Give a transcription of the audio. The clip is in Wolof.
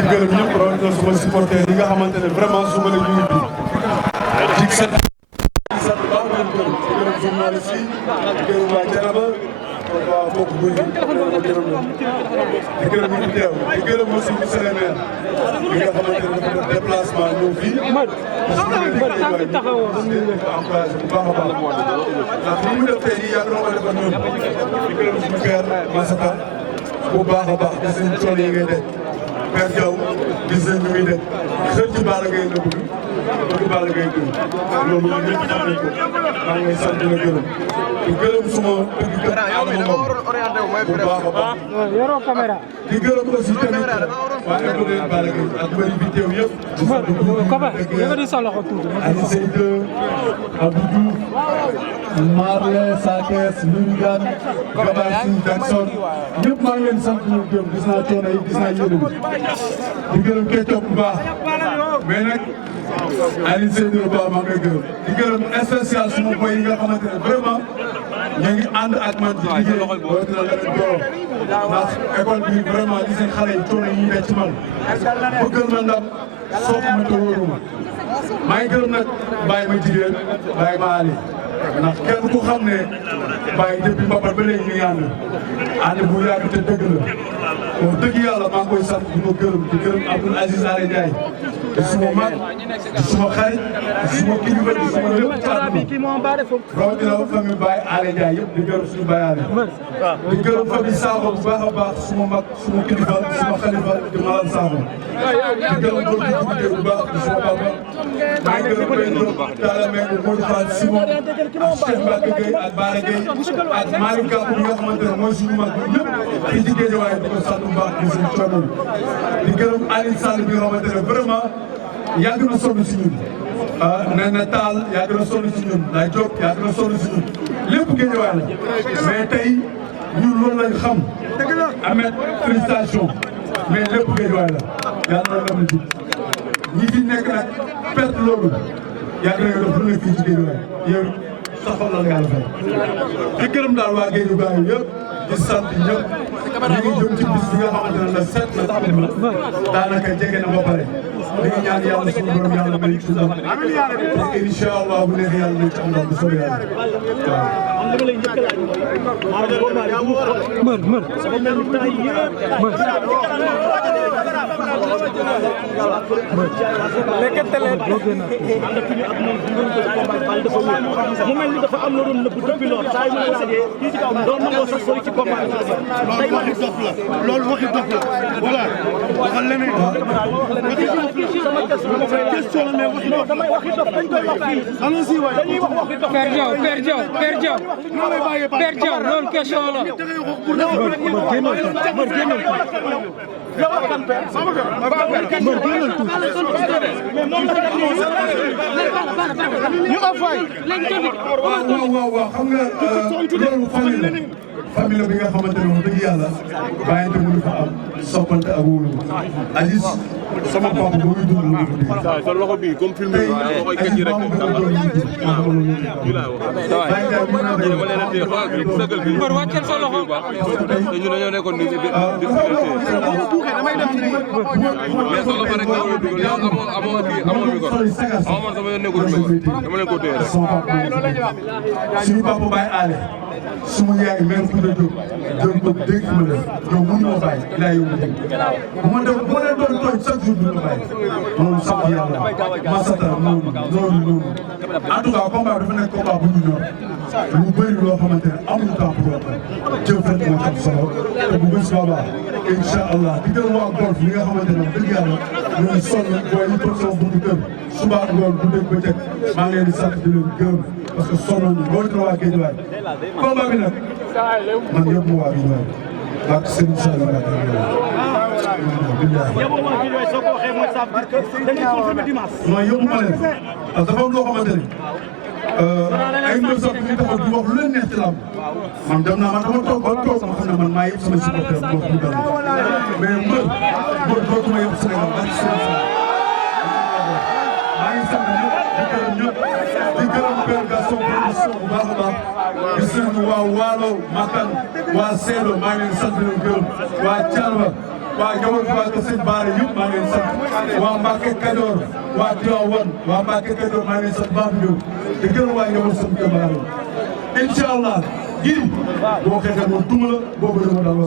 di gërëm ñëpp rawatina suma supporter yi nga xamante ne vraiment su ma la ñu ngi di sant baax di gërëm journaliste yi di gërëm waa Thiénaba waa mbokk buy di gërëm ñu teew di gërëm aussi monsieur le maire bi nga xamante ne dafa def déplacement ñëw fii parce que ñu liggéey waay ñu encouragé bu baax a baax ndax li mu def tey jii yàgg na ko defal ñun di gërëm suñu père Massata bu baax a baax gis nañ coono yi ngay def Père Diaw gis nañ ñu muy def xëy ci Balla Gaye la bëgg Balla Gaye gën loolu ñëpp xam nañ ko maa ngi lay sant di la gërëm di gërëm suma dëgg kër Adama Ngom bu baax a baax di gërëm aussi tamit waa école Balla Gaye ak mbëri bi teew yëpp di sant bu Aliou Seydou Abdou Diouf Marley Sakes Lungane Gabassi Jackson ñëpp maa ngi leen sant di leen gërëm gis naa coono yi gis naa yéene bi di gërëm Ketchup bu baax mais nag Aliou Seydou Ba maa ngi koy gërëm di gërëm spécial suma boy yi nga xamante ne vraiment ñu ngi ànd ak man ci liggéey rawatina la leen borom ndax école bi vraiment li seen xale yi coono yi ñuy def ci man bëggal ma ndam soog ma te wóoruma maa ngi gërëm nag bàyyi ma jigéen bàyyi ma Ali ndax kenn ku xam ne bàyyi depuis mbapat ba léegi ñu ngi ànd bu yàgg te dëgg la wax dëgg yàlla maa ngi koy sant di ko gërëm di gërëm Abdoul Aziz Alé Ndiaye di suma mag di suma xarit di suma kilifa di suma lépp ci àdduna rawatina famille Baye Alé Ndiaye yëpp di gërëm suñu Baye Alé di gërëm famille Sakho bu baax a baax suma mag suma kilifa suma xalifa di Malam Sakho di gërëm góor gi bu baax di suma papa maa ngi gërëm Baye Talla Mbengue Modou Fall Simon ak Cheikh Mbacke Gueye ak Bara Gueye ak Malick Gakou bi nga xamante ne mooy suñu mag ñëpp fii ci Guédiawaye di ko sant bu baax di seen coono di gërëm Aliou Sall bi nga xamante ne vraiment yàgg na sonn si ñun nee na Tall yàgg na sonn si ñun Laye Diop yàgg na sonn si ñun lépp Guédiawaye la mais tey ñun loolu lañ xam Ahmed félicitation mais lépp Guédiawaye la yàlla na lam ji ñi fi nekk nag perte loolu yàgg nañu def lu nekk fii ci Guédiawaye yow sa xol la yàlla fay di gërëm daal waa Guédiawaye yëpp di sant ñëpp ñu ngi jëm ci bis bi nga xamante ne la set la tax daanaka jege na ba pare di ngi ñaan yàlla suñu borom yàlla may ci ndam parce que incha allah bu neex yàlla nañ ci am ndam bu soobee yàlla mu mel ni dafa am na doon nëbb depuis loolu saa yu ma ko sëgee kii ci kaw doon nangoo sax sori ci combat loolu waxi dof la loolu waxi dof la voilà waxal leneen question la mais waxi dof damay waxi dof dañ koy wax fii allons-y waay dañuy wax waxi dof Père Diaw loolu question la yow ak kan père ñu nga fay waaw xam nga loolu famille la bi nga xamante ne wax dëgg yàlla bàyyante mënu fa am soppante ak wóolu Aziz sama papa ba muy dund mu ngi sa loxo bi comme film bi waxoy ke ci rek mbër wàcceel sa loxo ñu dañoo nekkoon ni di mais sa loxo rek nga war a dugal yow amoo kii amoo micro amoo man sama yoon nekkul micro dama leen ko téye rek suñu papa Baye Alé suma yaay mère Kounda Diop doon ko dégg ma def ñoom mënu ma bàyyi ilaa yow dégg bu ma leen doon tooñ chaque jour du ma bàyyi loolu sant yàlla masata noonu en tout cas combat dafa nekk combat bu ñu ñor lu bëri loo xamante ne amuñu temps pour wax jëf rek moo am solo te bu bés boobaa incha allah di gërëm waa golf li nga xamante ne dëgg yàlla ñooy sonn booy yi toog sama buntu kër suba ak ngoon bu dégg bëccëg maa ngi leen di sant di leen gërëm parce que sonn nañu rawatina waa Guédiawaye combat bi nag man yëpp mu waa Guédiawaye ak Serigne Saliou Mbacké non yëpp ma leen parce que dafa am loo xamante ne ay mbër sax ñu taxaw di wax lu leen neex ci làmb man dem naa man dama toog ba toog ma xam ne man maa yëpp sama supporter wax lu dal mais mbër dootuma yëpp Sénégal ak Sénégal maa ngi sant ñëpp di gërëm Père Gaston production bu baax a baax gis nañu waa Waalo Makan waa Seedo maa ngi leen sant leen gërëm waa Thialba waa njaboot waa kër sëñ Baara yëpp maa ngi leen sant waa Mbacke Kajoor waa Tivaouane waa Mbacke Kajoor maa ngi leen sant baax ñëw di gërëm waa njaboot sëñ Baara incha allah gii boo xeexee moom duma la boo bëri ma daal